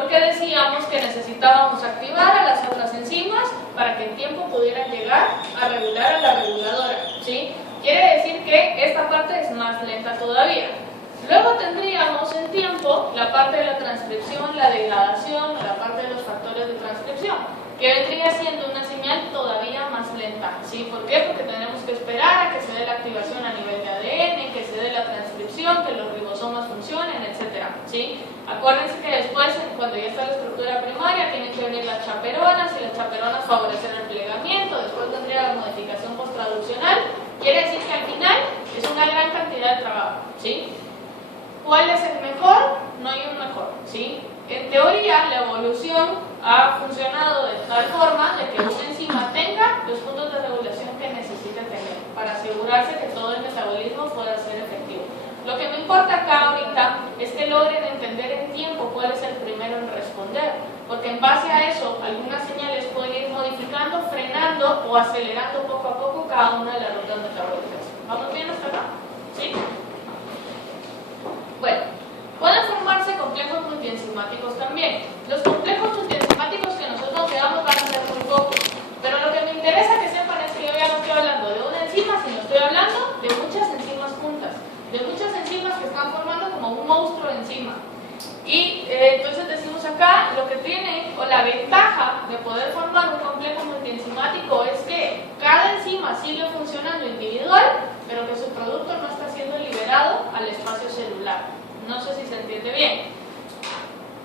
Porque decíamos que necesitábamos activar a las otras enzimas para que en tiempo pudieran llegar a regular a la reguladora, ¿sí? Quiere decir que esta parte es más lenta todavía. Luego tendríamos en tiempo la parte de la transcripción, la degradación, la parte de los factores de transcripción, que vendría siendo una señal todavía más lenta, ¿sí? ¿Por qué? Porque tenemos que esperar a que se dé la activación a nivel de ADN, que se dé la transcripción, que los ribosomas funcionen, etcétera, ¿sí? Acuérdense que después, cuando ya está la estructura primaria, tienen que venir las chaperonas, y las chaperonas favorecen el plegamiento, después vendría la modificación posttraduccional. Quiere decir que al final es una gran cantidad de trabajo, ¿sí? ¿Cuál es el mejor? No hay un mejor, ¿sí? En teoría, la evolución ha funcionado de tal forma de que una enzima tenga los puntos de regulación que necesita tener para asegurarse que todo el metabolismo pueda ser efectivo. Lo que me importa acá ahorita es que logren entender en tiempo cuál es el primero en responder, porque en base a eso, algunas señales pueden ir modificando, frenando o acelerando poco a poco cada una de las rutas metabólicas. ¿Vamos bien hasta acá? ¿Sí? Bueno, pueden formarse complejos multienzimáticos también. Los complejos multienzimáticos que nosotros veamos van a ser muy pocos, pero lo que me interesa que sepan es que yo ya no estoy hablando de una enzima, sino estoy hablando de muchas enzimas juntas, de muchas enzimas que están formando como un monstruo de enzima. Y entonces decimos acá, lo que tiene, o la ventaja de poder formar un complejo multienzimático es que cada enzima sigue funcionando individual, pero que su producto no está siendo liberado al espacio celular. No sé si se entiende bien.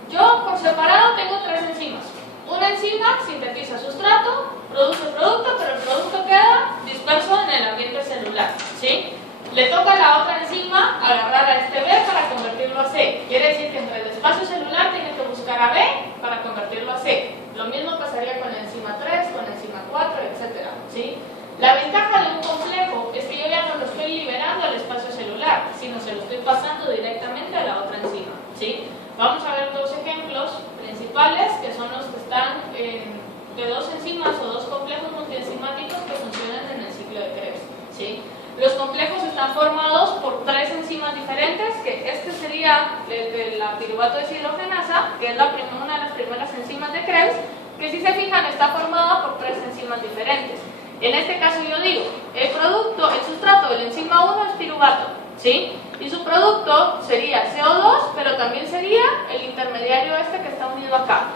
Yo por separado tengo tres enzimas. Una enzima sintetiza sustrato, produce producto, pero el producto queda disperso en el ambiente celular, ¿sí? Le toca a la otra enzima agarrar a este B para convertirlo a C. Quiere decir que entre el espacio celular tiene que buscar a B para convertirlo a C. Lo mismo pasaría con la enzima 3, con la enzima 4, etc., ¿sí? La ventaja de un complejo es que yo ya no lo estoy liberando al espacio celular, sino se lo estoy pasando directamente a la otra enzima, ¿sí? Vamos a ver dos ejemplos principales, que son los que están de dos enzimas o dos complejos multienzimáticos que funcionan en el ciclo de Krebs, ¿sí? Los complejos están formados por tres enzimas diferentes, que este sería el de la piruvato deshidrogenasa, que es una de las primeras enzimas de Krebs, que si se fijan está formada por tres enzimas diferentes. En este caso yo digo, el sustrato de la enzima 1 es piruvato, ¿sí? Y su producto sería CO2, pero también sería el intermediario este que está unido acá.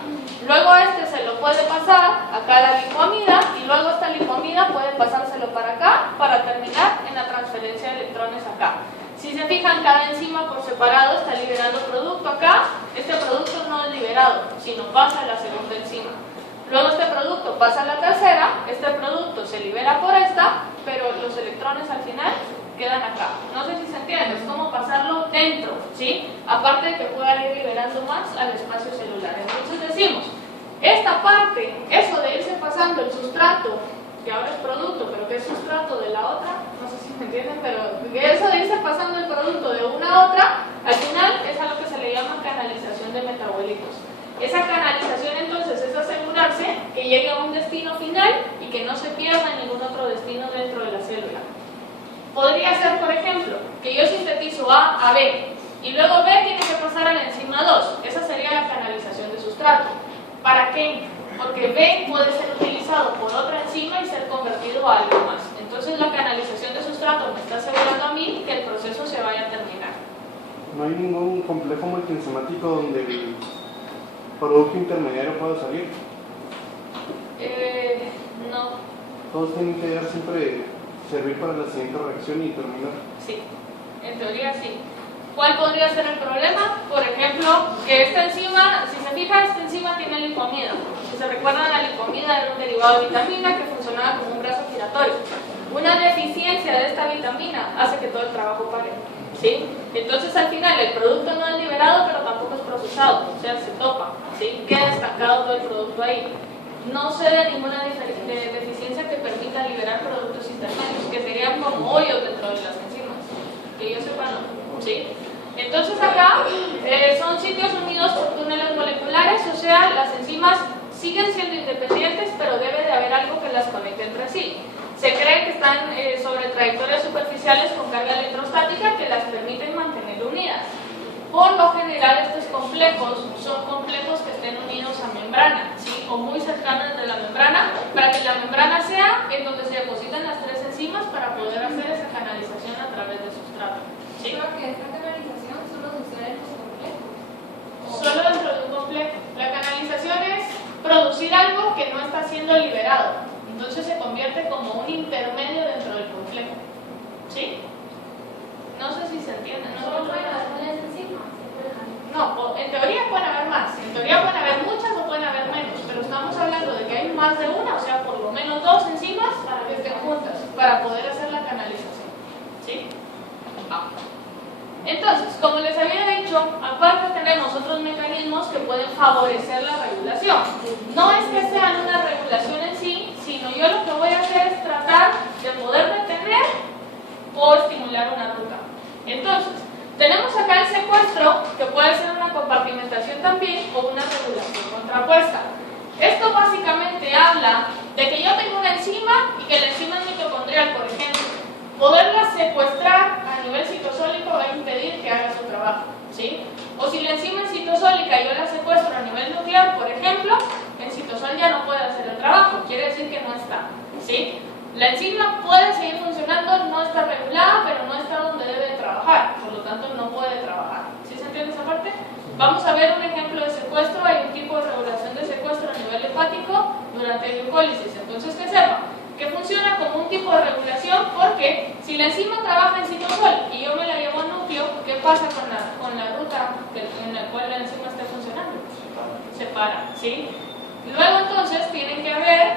Luego este se lo puede pasar acá a la lipoamida, y luego esta lipoamida puede pasárselo para acá para terminar en la transferencia de electrones acá. Si se fijan, cada enzima por separado está liberando producto acá. Este producto no es liberado, sino pasa a la segunda enzima. Luego este producto pasa a la tercera, este producto se libera por esta, pero los electrones al final quedan acá. No sé si se entiende, es como pasarlo dentro, ¿sí? Aparte de que pueda ir liberando más al espacio celular. Entonces decimos, esta parte, eso de irse pasando el sustrato, que ahora es producto, pero que es sustrato de la otra, no sé si me entienden, pero eso de irse pasando el producto de una a otra, al final es a lo que se le llama canalización de metabolitos. Esa canalización entonces es asegurarse que llegue a un destino final y que no se pierda ningún otro destino dentro de la célula. Podría ser, por ejemplo, que yo sintetizo A a B y luego B tiene que pasar a la enzima 2. Esa sería la canalización de sustrato. ¿Para qué? Porque B puede ser utilizado por otra enzima y ser convertido a algo más. Entonces la canalización de sustrato me está asegurando a mí que el proceso se vaya a terminar. ¿No hay ningún complejo multienzimático donde el producto intermediario pueda salir? No. Todos tienen que siempre servir para la siguiente reacción y terminar. Sí, en teoría sí. ¿Cuál podría ser el problema? Por ejemplo, que esta enzima, si se fija, esta enzima tiene lipomida. Si se recuerdan, la lipomida era un derivado de vitamina que funcionaba como un brazo giratorio. Una deficiencia de esta vitamina hace que todo el trabajo pare, ¿sí? Entonces al final el producto no es liberado, pero tampoco es procesado, o sea, se topa, ¿sí? Queda estancado todo el producto ahí. No se da ninguna deficiencia que permita liberar productos intermedios, que serían como hoyos dentro de las enzimas, que yo sepa no, ¿sí? Entonces acá son sitios unidos por túneles moleculares, o sea, las enzimas siguen siendo independientes, pero debe de haber algo que las conecte entre sí. Se cree que están sobre trayectorias superficiales con carga electrostática que las permiten mantener unidas. Por lo general, estos complejos son complejos que o muy cercano entre la membrana, para que la membrana sea en donde se depositan las tres enzimas para poder hacer esa canalización a través del sustrato. ¿Sí? Creo que esta canalización solo sucede en los complejos. Solo dentro de un complejo. La canalización es producir algo que no está siendo liberado. Entonces se convierte como un intermedio dentro del complejo. ¿Sí? No sé si se entiende. Solo pueden haber unas enzimas. No, en teoría pueden haber más. En teoría pueden haber muchas o pueden haber menos. Pero estamos hablando de que hay más de una, o sea, por lo menos dos enzimas para que estén juntas, para poder hacer la canalización. ¿Sí? Entonces, como les había dicho, aparte tenemos otros mecanismos que pueden favorecer la regulación. No es que sean una regulación en sí, sino yo lo que voy a hacer es tratar de poder detener o estimular una ruta. Entonces, tenemos acá el secuestro, que puede ser una compartimentación también o una regulación contrapuesta. Esto básicamente habla de que yo tengo una enzima y que la enzima es mitocondrial, por ejemplo. Poderla secuestrar a nivel citosólico va a impedir que haga su trabajo, ¿sí? O si la enzima es citosólica y yo la secuestro a nivel nuclear, por ejemplo, el citosol ya no puede hacer el trabajo, quiere decir que no está, ¿sí? La enzima puede seguir funcionando, no está regulada, pero no está donde debe trabajar, por lo tanto no puede trabajar. ¿Sí se entiende esa parte? Vamos a ver un ejemplo de secuestro. Hay un tipo de regulación de secuestro a nivel hepático durante glucólisis. Entonces, que sepa que funciona como un tipo de regulación, porque si la enzima trabaja en citosol y yo me la llevo al núcleo, ¿qué pasa con la ruta en la cual la enzima está funcionando? Se para, ¿sí? Luego entonces tienen que ver,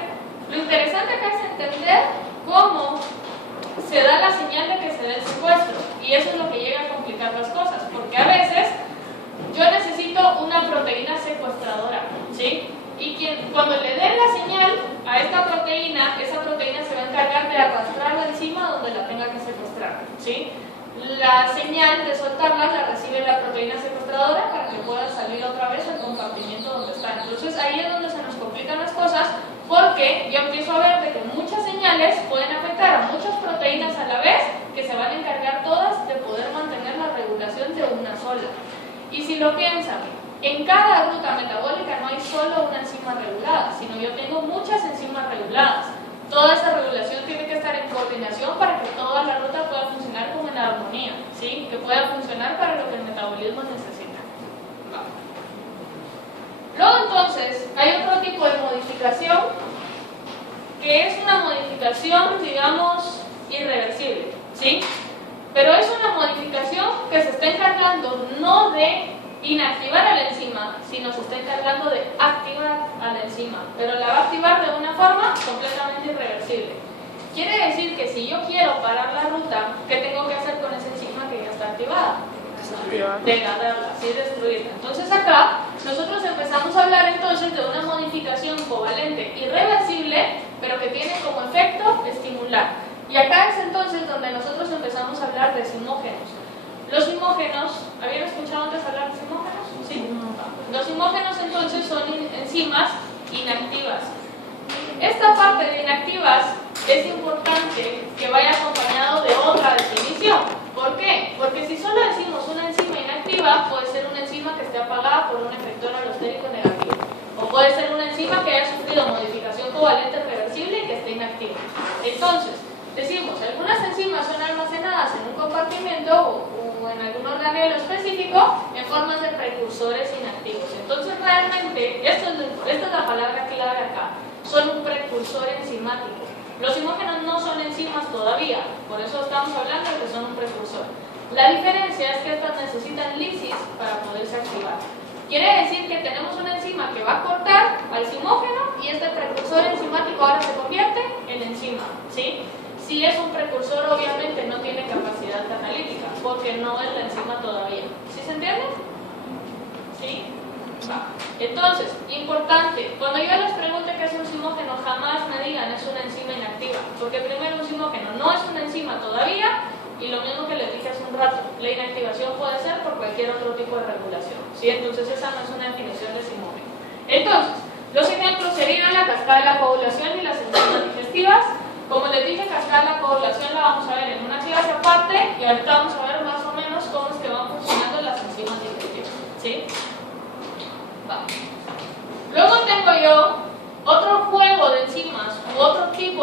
lo interesante acá es entender cómo se da la señal de que se dé el secuestro, y eso es lo que llega a complicar las cosas, porque a veces yo necesito una proteína secuestradora, ¿sí? Y cuando le dé la señal a esta proteína, esa proteína se va a encargar de arrastrar la enzima donde la tenga que secuestrar, ¿sí? La señal de soltarla la recibe la proteína secuestradora para que pueda salir otra vez al compartimiento donde está. Entonces ahí es donde se nos complican las cosas, porque yo empiezo a ver de que muchas señales pueden afectar a muchas proteínas a la vez, que se van a encargar todas de poder mantener la regulación de una sola. Y si lo piensan, en cada ruta metabólica no hay solo una enzima regulada, sino yo tengo muchas enzimas reguladas. Toda esa regulación tiene que estar en coordinación para que toda la ruta pueda funcionar como en armonía, ¿sí? Que pueda funcionar para lo que el metabolismo necesita. Luego entonces hay otro tipo de modificación, que es una modificación, digamos, irreversible, ¿sí? Pero es una modificación que se está encargando no de inactivar a la enzima, sino se está encargando de activar a la enzima, pero la va a activar de una forma completamente irreversible. Quiere decir que si yo quiero parar la ruta, ¿qué tengo que hacer con esa enzima que ya está activada? Degradarla, así destruirla. Entonces acá nosotros empezamos a hablar entonces de una modificación covalente irreversible, pero que tiene como efecto estimular. Y acá es entonces donde nosotros empezamos a hablar de simógenos. Los simógenos, ¿habían escuchado antes hablar de simógenos? Sí. Los simógenos entonces son enzimas inactivas. Esta parte de inactivas es importante que vaya acompañado de otra definición. ¿Por qué? Porque si solo decimos una enzima inactiva, puede ser una enzima que esté apagada por un efector alostérico negativo. O puede ser una enzima que haya sufrido modificación covalente reversible y que esté inactiva. Entonces, decimos, algunas enzimas son almacenadas en un compartimento o en algún organelo específico en formas de precursores inactivos. Entonces, realmente, esta es la palabra clave acá, son un precursor enzimático. Los simógenos no son enzimas todavía, por eso estamos hablando de que son un precursor. La diferencia es que estas necesitan lisis para poderse activar. Quiere decir que tenemos una enzima que va a cortar al simógeno y este precursor enzimático ahora se convierte en enzima, ¿sí? Si es un precursor, obviamente no tiene capacidad catalítica, porque no es la enzima todavía. ¿Sí se entiende? ¿Sí? Entonces, importante, cuando yo les pregunte qué es un simógeno, jamás me digan es una enzima inactiva, porque primero un simógeno no es una enzima todavía, y lo mismo que les dije hace un rato, la inactivación puede ser por cualquier otro tipo de regulación, ¿sí? Entonces esa no es una definición de simógeno. Entonces, los ejemplos serían la cascada de la coagulación y las enzimas digestivas. Como les dije, cascada de la coagulación la vamos a ver en una clase aparte, y ahorita vamos a ver más o menos cómo es que van funcionando las enzimas digestivas, ¿sí? Va. Luego tengo yo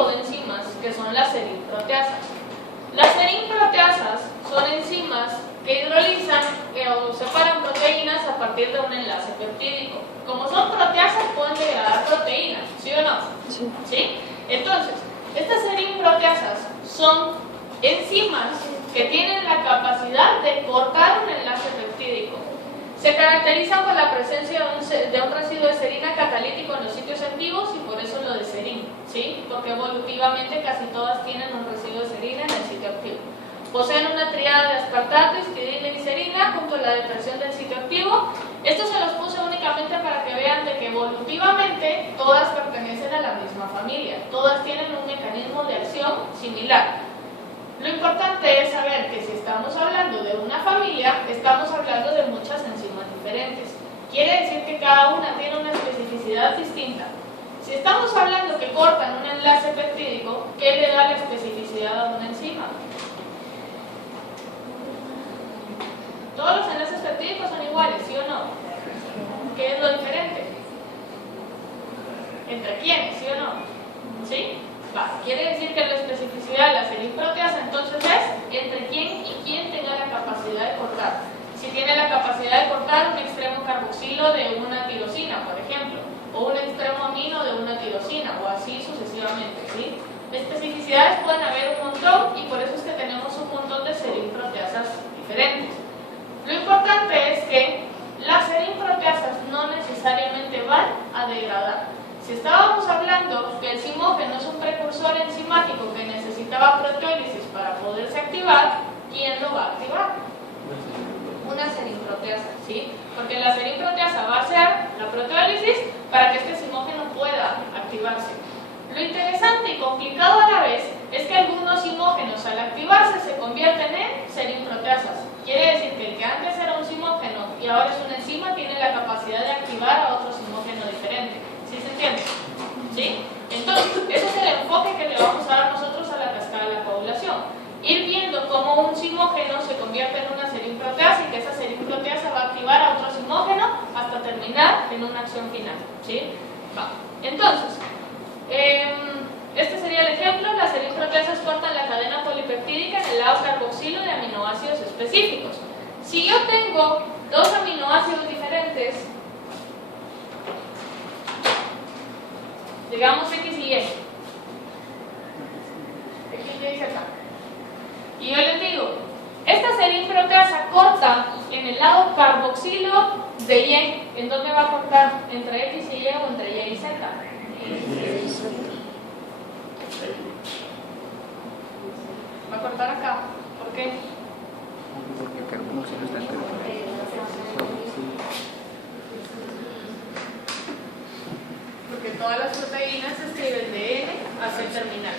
tipo de enzimas que son las serinproteasas. Las serinproteasas son enzimas que hidrolizan o separan proteínas a partir de un enlace peptídico. Como son proteasas, pueden degradar proteínas, ¿sí o no? Sí. ¿Sí? Entonces, estas serinproteasas son enzimas que tienen la capacidad de cortar un enlace peptídico. Se caracterizan por la presencia de un residuo de serina catalítico en los sitios activos y por eso lo de serin, ¿sí? Porque evolutivamente casi todas tienen un residuo de serina en el sitio activo. Poseen una tríada de aspartato, histidina y serina junto a la depresión del sitio activo. Esto se los puse únicamente para que vean de que evolutivamente todas pertenecen a la misma familia. Todas tienen un mecanismo de acción similar. Lo importante es saber que si estamos hablando de una familia, estamos hablando de muchas enzimas diferentes. Quiere decir que cada una tiene una especificidad distinta. Si estamos hablando que cortan un enlace peptídico, ¿qué le da la especificidad a una enzima? Todos los enlaces peptídicos son iguales, ¿sí o no? ¿Qué es lo diferente? ¿Entre quiénes, sí o no? ¿Sí? Quiere decir que la especificidad de la serinproteasa entonces es entre quién y quién tenga la capacidad de cortar. Si tiene la capacidad de cortar un extremo carboxilo de una tirosina, por ejemplo, o un extremo amino de una tirosina, o así sucesivamente, ¿sí? Especificidades pueden haber un montón y por eso es que tenemos un montón de serinproteasas diferentes. Lo importante es que las serinproteasas no necesariamente van a degradar. Si estábamos hablando que el simógeno es un precursor enzimático que necesitaba proteólisis para poderse activar, ¿quién lo va a activar? Una serinproteasa, ¿sí? Porque la serinproteasa va a hacer la proteólisis para que este simógeno pueda activarse. Lo interesante y complicado a la vez es que algunos simógenos al activarse se convierten en serinproteasas. Quiere decir que el que antes era un simógeno y ahora es una enzima tiene la capacidad de activar a otro simógeno diferente. ¿Sí se entiende? ¿Sí? Entonces, ese es el enfoque que le vamos a dar nosotros a la cascada de la coagulación. Ir viendo cómo un simógeno se convierte en una serinproteasa y que esa serinproteasa va a activar a otro simógeno hasta terminar en una acción final. ¿Sí? Entonces, este sería el ejemplo. Las serinproteasas cortan la cadena polipeptídica en el lado carboxilo de aminoácidos específicos. Si yo tengo dos aminoácidos diferentes, digamos X y Y, X, Y y Z, y yo les digo, esta serinproteasa corta en el lado carboxilo de Y. ¿En dónde va a cortar? ¿Entre X y Y o entre Y y Z? Va a cortar acá. ¿Por qué? Porque el carboxilo está entre Porque todas las proteínas se escriben de N a C terminal.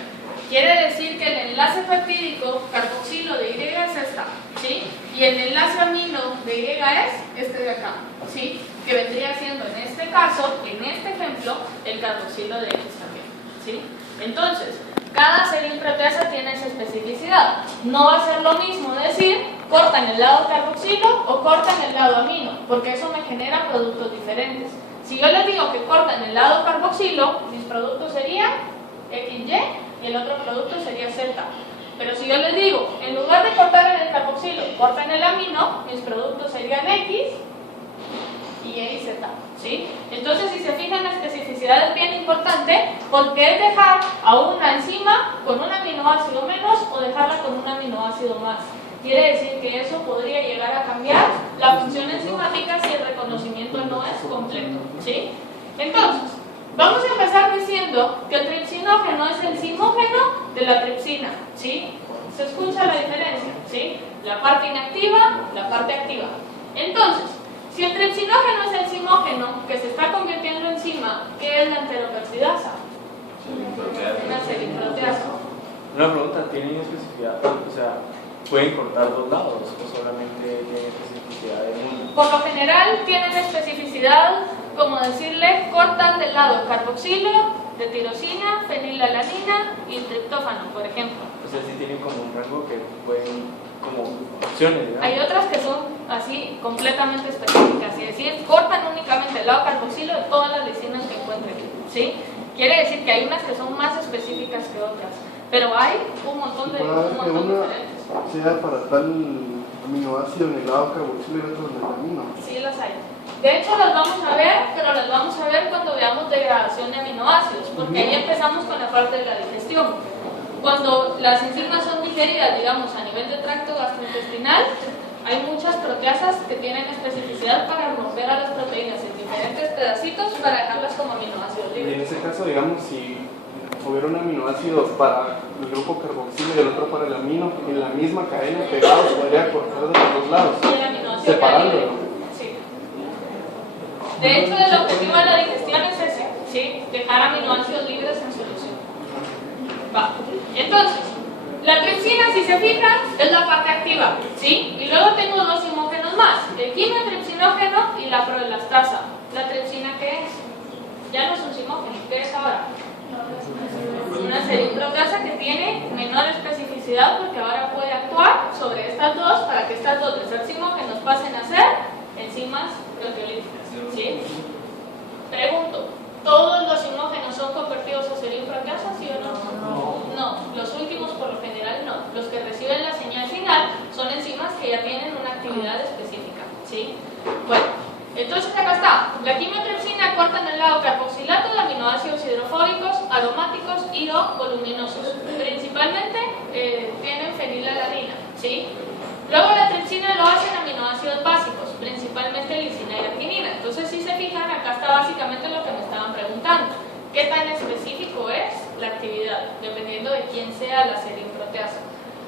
Quiere decir que el enlace peptídico carboxilo de Y es esta, ¿sí? Y el enlace amino de Y es este de acá, ¿sí? Que vendría siendo en este caso, en este ejemplo, el carboxilo de X también, ¿sí? Entonces, cada serinproteasa tiene esa especificidad. No va a ser lo mismo decir cortan el lado carboxilo o cortan el lado amino, porque eso me genera productos diferentes. Si yo les digo que cortan el lado carboxilo, mis productos serían XY y el otro producto sería Z. Pero si yo les digo, en lugar de cortar en el carboxilo, cortan el amino, mis productos serían X y Y y Z, ¿sí? Entonces, si se fijan, la especificidad es bien importante porque es dejar a una enzima con un aminoácido menos o dejarla con un aminoácido más. Quiere decir que eso podría llegar a cambiar la función enzimática si el reconocimiento no es completo, ¿sí? Entonces, vamos a empezar diciendo que el tripsinógeno es el simógeno de la tripsina, ¿sí? ¿Se escucha la diferencia? ¿Sí? La parte inactiva, la parte activa. Entonces, si el tripsinógeno es el simógeno que se está convirtiendo en enzima, ¿qué es la enteroperoxidasa? Una serinproteasa. Una pregunta, ¿tienen especificidad? O sea, ¿pueden cortar dos lados o solamente tienen especificidad de uno? Por lo general tienen especificidad, como decirle, cortan del lado carboxilo, de tirosina, fenilalanina y triptófano, por ejemplo. O sea, sí tienen como un rango que pueden, como opciones, digamos. Hay otras que son así completamente específicas, y decir, cortan únicamente el lado carboxilo de todas las lisinas que encuentren, ¿sí? Quiere decir que hay unas que son más específicas que otras, pero hay un montón de diferentes. Sea para tal aminoácido en el lado carboxilo y otro en el amino. Sí, las hay. De hecho, las vamos a ver, pero las vamos a ver cuando veamos degradación de aminoácidos, porque ahí empezamos con la parte de la digestión. Cuando las enzimas son digeridas, digamos, a nivel de tracto gastrointestinal, hay muchas proteasas que tienen especificidad para romper a las proteínas en diferentes pedacitos para dejarlas como aminoácidos Y en libres. ese caso, digamos, si hubiera un aminoácido para el grupo carboxilo y el otro para el amino, en la misma cadena pegados, podría cortar de los dos lados, Y el aminoácido queda separándolo. libre. Sí. De hecho, el objetivo de la digestión es ese, ¿sí? Dejar aminoácidos libres en solución. Va. Entonces, la tripsina, si se fijan, es la parte activa, ¿sí? Y luego tengo dos simógenos más, el quimiotripsinógeno y la proelastasa. ¿La tripsina qué es? Ya no es un simógeno, ¿qué es ahora? Una seriproteasa que tiene menor especificidad porque ahora puede actuar sobre estas dos para que estas dos desoximógenos pasen a ser enzimas proteolíticas, ¿sí? Pregunto, ¿todos los simógenos son convertidos a seriproteasas, sí o no? No, los últimos por lo general no. Los que reciben la señal final son enzimas que ya tienen una actividad específica, ¿sí? Bueno, entonces acá está. La quimiotripsina corta en el lado carboxilato de aminoácidos hidrofóbicos, aromáticos y o voluminosos. Principalmente tienen fenilalanina, ¿sí? Luego la tripsina lo hacen aminoácidos básicos, principalmente lisina y arginina. Entonces, si se fijan, acá está básicamente lo que me estaban preguntando. ¿Qué tan específico es la actividad? Dependiendo de quién sea la seriproteasa.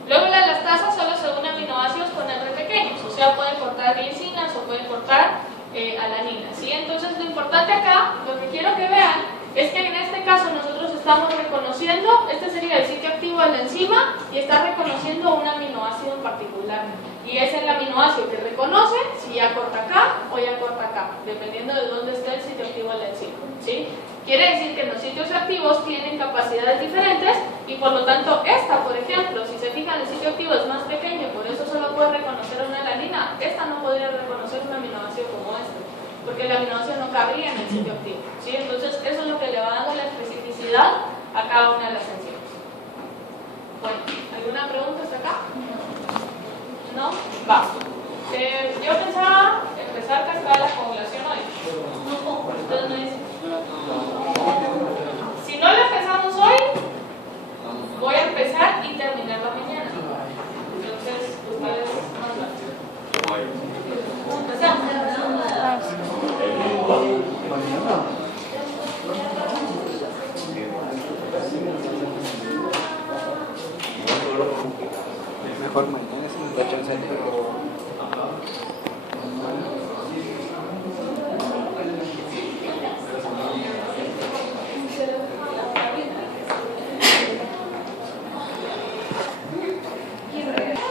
Luego la elastasa solo se une a aminoácidos con R pequeños, o sea, puede cortar glicinas o puede cortar alanina, ¿sí? Entonces, lo importante acá, lo que quiero que vean, es que en este caso nosotros estamos reconociendo, este sería el sitio activo de la enzima y está reconociendo un aminoácido en particular. Y es el aminoácido que reconoce si ya corta acá o ya corta acá, dependiendo de dónde esté el sitio activo de la enzima, ¿sí? Quiere decir que los sitios activos tienen capacidades diferentes y por lo tanto esta, por ejemplo, si se fijan, el sitio activo es más pequeño, por eso solo puede reconocer una alanina. Esta no podría reconocer un aminoácido como este, porque el aminoácido no cabría en el sitio activo, ¿sí? Entonces eso es lo que le va dando la especificidad a cada una de las enzimas. Bueno, ¿alguna pregunta hasta acá? ¿No? Va. Yo pensaba empezar cascada la población hoy. Entonces me dicen, si no la empezamos hoy, voy a empezar y terminarla mañana. Entonces, ustedes empezamos. Mejor mañana se nos va a echar el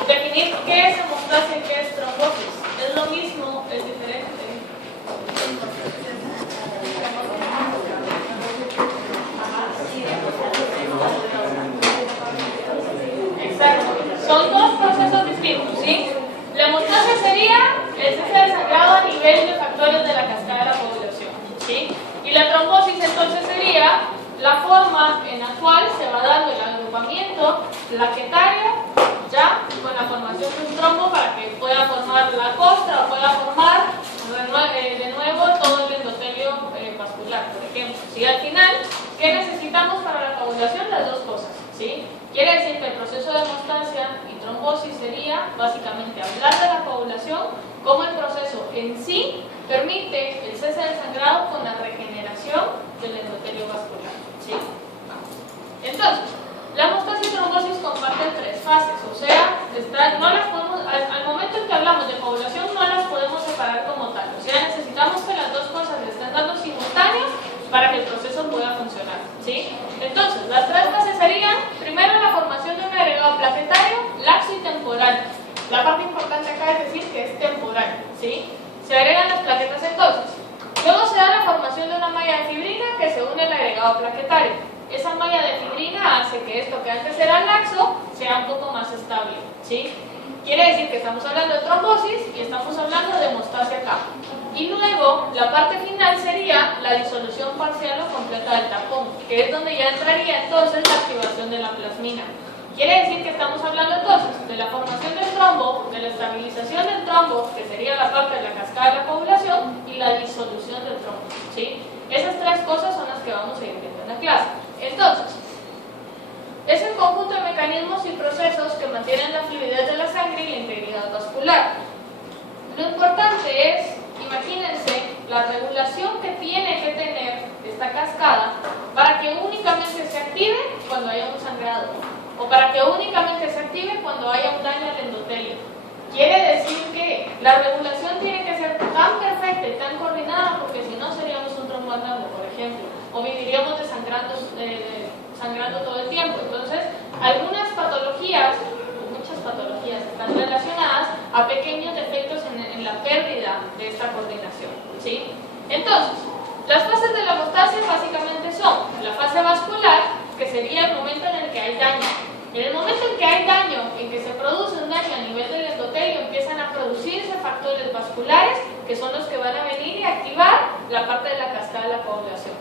Definir qué es hemostasia y qué es trombosis. Es lo mismo, es diferente. Exacto. Son dos procesos distintos, ¿sí? La hemostasia sería el cese del sangrado a nivel de factores de la cascada de la coagulación, ¿sí? Y la trombosis entonces sería la forma en la cual se va dando el agrupamiento plaquetario ya con la formación de un trombo para que pueda formar la costra o pueda formar de nuevo todo el endotelio vascular, por ejemplo. ¿Sí? Al final, ¿qué necesitamos para la coagulación? Las dos cosas, ¿sí? Quiere decir que el proceso de hemostasia y trombosis sería básicamente hablar de la coagulación, cómo el proceso en sí permite el cese del sangrado con la regeneración del endotelio vascular, ¿sí? Entonces, la hemostasia y trombosis comparten tres fases, o sea, no las podemos, al momento en que hablamos de coagulación no las podemos separar como tal, o sea, necesitamos que las dos cosas le estén dando simultáneas para que el proceso pueda funcionar, ¿sí? Entonces, las tres fases serían, primero la formación de un agregado plaquetario, laxo y temporal. La parte importante acá es decir que es temporal, ¿sí? Se agregan las plaquetas entonces. Luego se da la formación de una malla de fibrina que se une al agregado plaquetario. Esa malla de fibrina hace que esto que antes era laxo sea un poco más estable, ¿sí? Quiere decir que estamos hablando de trombosis y estamos hablando de hemostasia acá. Y luego, la parte final sería la disolución parcial o completa del tapón, que es donde ya entraría entonces la activación de la plasmina. Quiere decir que estamos hablando entonces de la formación del trombo, de la estabilización del trombo, que sería la parte de la cascada de la coagulación, y la disolución del trombo, ¿sí? Esas tres cosas son las que vamos a ir viendo en la clase. Entonces, es el conjunto de mecanismos y procesos que mantienen la fluidez de la sangre y la integridad vascular. Lo importante es, imagínense, la regulación que tiene que tener esta cascada para que únicamente se active cuando haya un sangrado, o para que únicamente se active cuando haya un daño al endotelio. Quiere decir que la regulación tiene que ser tan perfecta y tan coordinada, porque si no seríamos un trombo andando, por ejemplo, o viviríamos sangrando todo el tiempo. Entonces, algunas patologías, o muchas patologías, están relacionadas a pequeños defectos en la pérdida de esta coordinación, ¿sí? Entonces, las fases de la hemostasia básicamente son la fase vascular, que sería el momento en el que hay daño. En el momento en que hay daño, en que se produce un daño a nivel del endotelio, empiezan a producirse factores vasculares, que son los que van a venir y activar la parte de la cascada de la coagulación.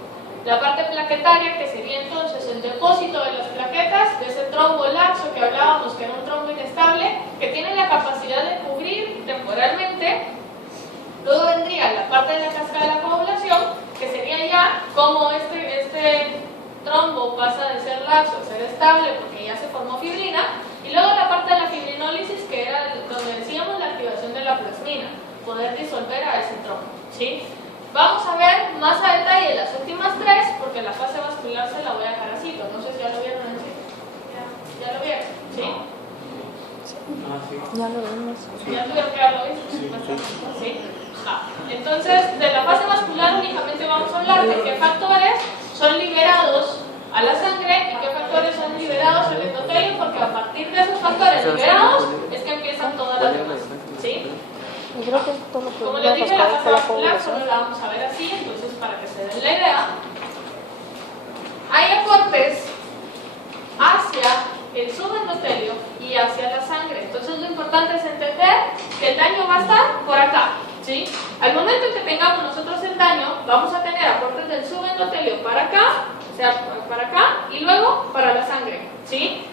La parte plaquetaria, que sería entonces el depósito de las plaquetas, de ese trombo laxo que hablábamos, que era un trombo inestable, que tiene la capacidad de cubrir temporalmente. Luego vendría la parte de la cascada de la coagulación, que sería ya como este trombo pasa de ser laxo a ser estable porque ya se formó fibrina. Y luego la parte de la fibrinólisis, que era donde decíamos la activación de la plasmina, poder disolver a ese trombo, ¿sí? Vamos a ver más a detalle las últimas tres, porque la fase vascular se la voy a dejar así. No sé si ya lo vieron en sí. ¿Ya lo vieron? ¿Sí? Sí. Ya lo vimos. ¿Ya tuvieron que haberlo visto? ¿Sí? Entonces, de la fase vascular únicamente vamos a hablar de qué factores son liberados a la sangre y qué factores son liberados al endotelio, porque a partir de esos factores liberados es que empiezan todas las demás, ¿sí? Yo creo que todo lo que Como va les a dije, la pasar fase con la vascular población. solo la vamos a ver así, entonces para que se den la idea, hay aportes hacia el subendotelio y hacia la sangre. Entonces lo importante es entender que el daño va a estar por acá, ¿sí? Al momento en que tengamos nosotros el daño, vamos a tener aportes del subendotelio para acá, o sea, para acá, y luego para la sangre, ¿sí?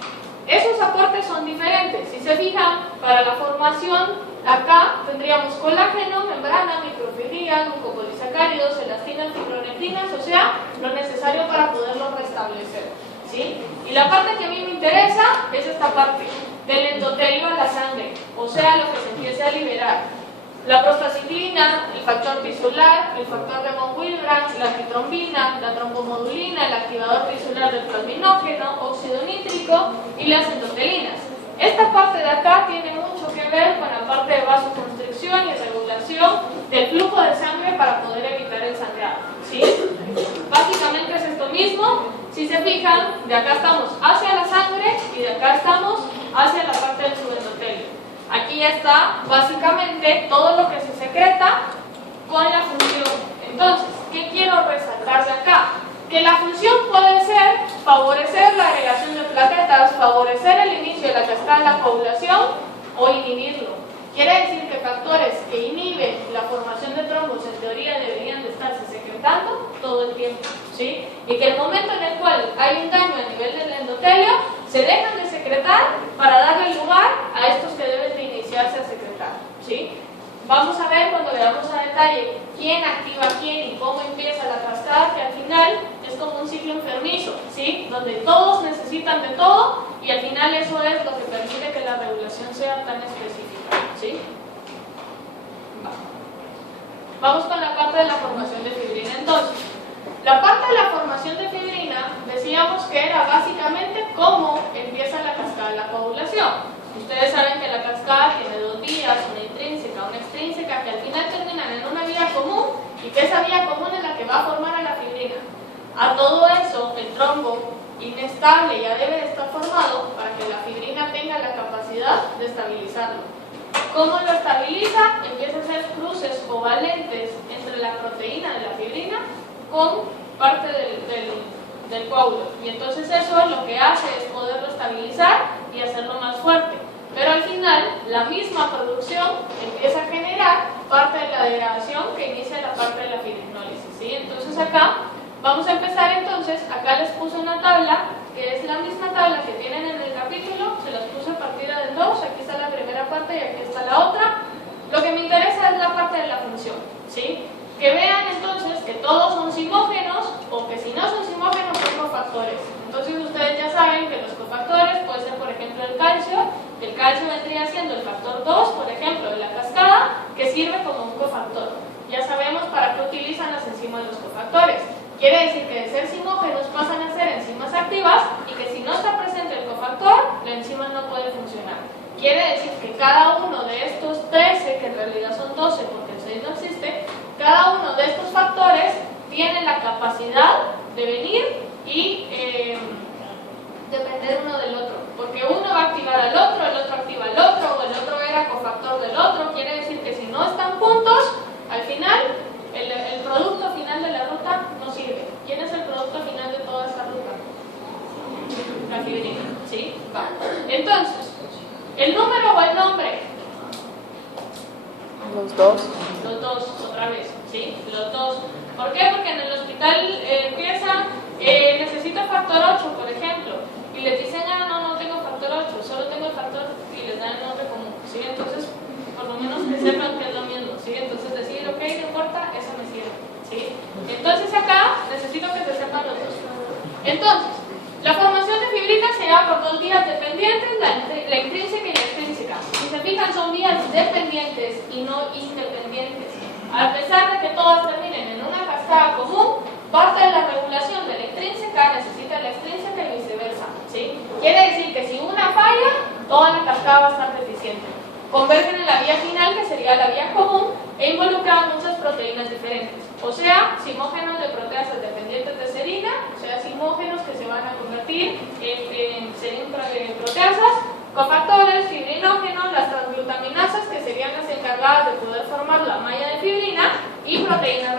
Esos aportes son diferentes. Si se fijan, para la formación, acá tendríamos colágeno, membrana, microfibrillas, glucopolisacáridos, elastina, fibronectinas, o sea, lo necesario para poderlo restablecer, ¿sí? Y la parte que a mí me interesa es esta parte, del endotelio a la sangre, o sea, lo que se empiece a liberar. La prostaciclina, el factor tisular, el factor de von Willebrand, la tritrombina, la trombomodulina, el activador tisular del plasminógeno, óxido nítrico y las endotelinas. Esta parte de acá tiene mucho que ver con la parte de vasoconstricción y regulación del flujo de sangre para poder evitar el sangrado, ¿sí? Básicamente es esto mismo. Si se fijan, de acá estamos hacia la sangre y de acá estamos hacia la parte del subendotelio. Aquí ya está básicamente todo lo que se secreta con la función. Entonces, ¿qué quiero resaltar de acá? Que la función puede ser favorecer la agregación de plaquetas, favorecer el inicio de la cascada de la coagulación o inhibirlo. Quiere decir que factores que inhiben la formación de trombos en teoría deberían de estarse secretando todo el tiempo, ¿sí? Y que el momento en el cual hay un daño a nivel del endotelio se dejan de secretar para darle lugar a estos que deben de iniciarse a secretar, ¿sí? Vamos a ver cuando veamos a detalle quién activa a quién y cómo empieza la cascada, que al final es como un ciclo enfermizo, ¿sí? Donde todos necesitan de todo y al final eso es lo que permite que la regulación sea tan específica, ¿sí? Vamos con la parte de la formación de fibrina. Entonces, la parte de la formación de fibrina decíamos que era básicamente cómo empieza la cascada de la coagulación. Ustedes saben que la cascada tiene dos vías, una intrínseca, una extrínseca, que al final terminan en una vía común y que esa vía común es la que va a formar a la fibrina. A todo eso, el trombo inestable ya debe de estar formado para que la fibrina tenga la capacidad de estabilizarlo. ¿Cómo lo estabiliza? Empieza a hacer cruces covalentes entre la proteína de la fibrina con parte del coágulo. Y entonces eso lo que hace es poderlo estabilizar y hacerlo más fuerte. Pero al final, la misma producción empieza a generar parte de la degradación que inicia la parte de la fibrinólisis, ¿sí? Entonces acá vamos a empezar entonces, acá les puse una tabla que es la misma tabla que tienen en el capítulo, se las puse a partir del 2, aquí está la primera parte y aquí está la otra. Lo que me interesa es la parte de la función, ¿sí? Que vean entonces que todos son simógenos o que si no son simógenos son cofactores. Entonces ustedes ya saben que los cofactores puede ser por ejemplo el calcio vendría siendo el factor 2, por ejemplo, de la cascada, que sirve como un cofactor. Ya sabemos para qué utilizan las enzimas los cofactores. Quiere decir que de ser simógenos pasan a ser enzimas activas y que si no está presente el cofactor, la enzima no puede funcionar. Quiere decir que cada uno de estos 13, que en realidad son 12 porque el 6 no existe, cada uno de estos factores tiene la capacidad de venir y depender uno del otro, porque uno va a activar al otro, el otro activa al otro, o el otro era cofactor del otro. Quiere decir que si no están juntos, al final, el producto final de la ruta no sirve. ¿Quién es el producto final de toda esa ruta? La fibrina, ¿sí? Va. Entonces, ¿el número o el nombre? Los dos. Los dos, otra vez, ¿sí? Los dos. ¿Por qué? Porque en el hospital empiezan, necesito factor 8, por ejemplo, y les dicen, no tengo factor 8, solo tengo el factor, y les dan el nombre común, ¿sí? Entonces, por lo menos que sepan que es lo mismo, ¿sí? Entonces decir, ok, no importa, eso me sirve, ¿sí? Entonces acá, necesito que se sepan los dos. Entonces, la formación de fibrina se da por dos vías dependientes, la intrínseca y la extrínseca. Si se fijan, son vías dependientes y no independientes. A pesar de que todas terminen en una cascada común, parte de la regulación de la intrínseca necesita la extrínseca y viceversa, ¿sí? Quiere decir que si una falla, toda la cascada va a estar deficiente. Convergen en la vía final, que sería la vía común, e involucran muchas proteínas diferentes. O sea, simógenos de proteasas dependientes de serina, o sea, simógenos que se van a convertir en proteasas, cofactores, fibrinógenos, las transglutaminasas, que serían las encargadas de poder formar la malla de fibrina, y proteínas